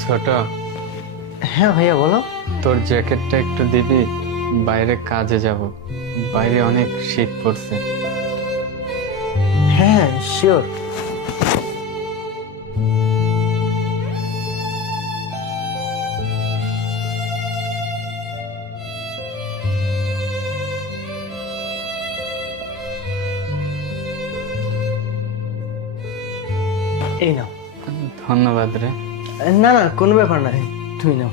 ছোট, হ্যাঁ ভাইয়া বলো। তোর জ্যাকেটটা একটু দিবি? বাইরে কাজে যাব, বাইরে অনেক শীত পড়ছে। হ্যাঁ শিওর। এই নাও। ধন্যবাদ রে। না না কোনো ব্যাপার নাই, তুমি নাও।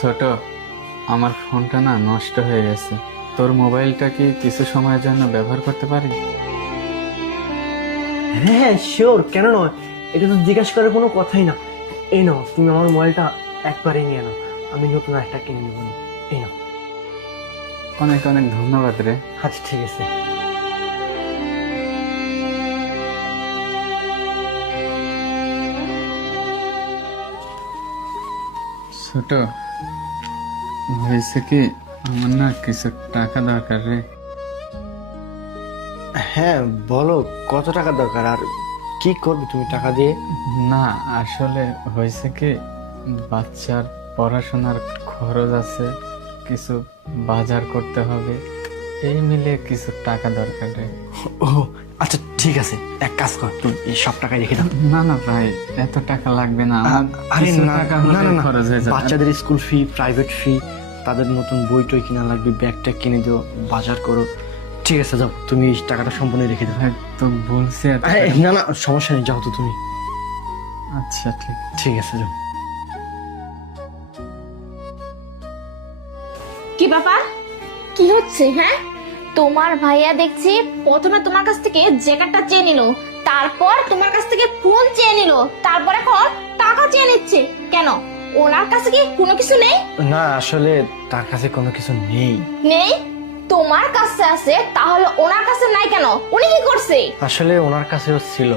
ছোট, আমার ফোনটা না নষ্ট হয়ে গেছে। তোর মোবাইলটা কি কিছু সময়ের জন্য ব্যবহার করতে পারি? হ্যাঁ হ্যাঁ শিওর, কেন নয়, এটা তো জিজ্ঞাসা করার কোনো কথাই না। এই নাও, তুমি আমার মোবাইলটা একবারে নিয়ে নাও, আমি নতুন একটা কিনে নেবো। এই নাও। অনেক অনেক ধন্যবাদ রে। আচ্ছা ঠিক আছে। ছোট, হয়েছে কি, আমার না কিছু টাকা দরকার রে। হ্যাঁ বলো, কত টাকা দরকার আর কি করবে তুমি টাকা দিয়ে? না আসলে হয়েছে কি, বাচ্চার পড়াশোনার খরচ আছে, কিছু বাজার করতে হবে, এই মিলে কিছু টাকা দরকার রে। ও আচ্ছা ঠিক আছে, এক কাজ কর, তুমি এই সব টাকা রেখে দাও। না না ভাই, এত টাকা লাগবে না আমার। আরে কিছু না টাকা না হলে না, খরচ হয়ে যাবে। বাচ্চাদের স্কুল ফি, প্রাইভেট ফি, তাদের নতুন বই টই কিনা লাগবে, ব্যাগ ট্যাগ কিনে দিও, বাজার করো। ঠিক আছে যাও, তুমি এই টাকাটা সম্পূর্ণ রেখে দাও। ভাই তো বলছি এত আরে, টাকা- না না সমস্যা নেই, যাও তো তুমি। আচ্ছা ঠিক। ঠিক আছে যাও। কি ব্যাপার? কি হচ্ছে? হ্যাঁ, তোমার ভাইয়া দেখছি প্রথমে তোমার কাছ থেকে জ্যাকেটটা চেয়ে নিল, তারপর তোমার কাছ থেকে ফোন চেয়ে নিল, তারপর এখন টাকা চেয়ে নিচ্ছে কেন? ওনার কাছে কি কোনো কিছু নেই? না আসলে তার কাছে কোনো কিছু নেই। নেই? তোমার কাছে আছে, তাহলে ওনার কাছে নাই কেন? উনি কি করছে? আসলে ওনার কাছেও ছিল,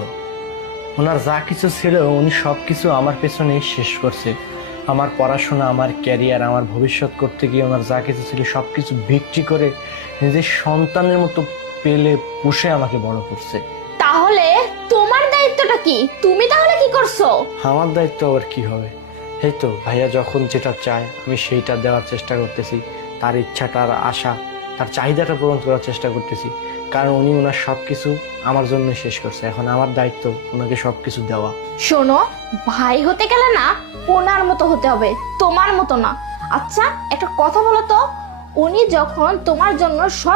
ওনার যা কিছু ছিল উনি সব কিছু আমার পেছনেই শেষ করছে। আমার পড়াশোনা, আমার ক্যারিয়ার, আমার ভবিষ্যৎ করতে গিয়ে ওনার যা কিছু ছিল সব কিছু বিক্রি করে নিজের সন্তানের মতো পেলে পুষে আমাকে বড় করছে। তাহলে তোমার দায়িত্বটা কি? তুমি তাহলে কি করছো? আমার দায়িত্ব আবার কি হবে? এই তো ভাইয়া যখন যেটা চায় আমি সেইটা দেওয়ার চেষ্টা করতেছি, তার ইচ্ছা, তার আশা, তার চাহিদাটা পূরণ করার চেষ্টা করতেছি, কারণ উনি ওনার সবকিছু আমার জন্য শেষ করছে। এখন আমার দায়িত্ব ওনাকে সবকিছু দেওয়া। শোনো, ভাই হতে গেলে না ওনার মতো হতে হবে, তোমার মতো না। আচ্ছা একটা কথা বলো তো, উনি যখন তোমার জন্য সব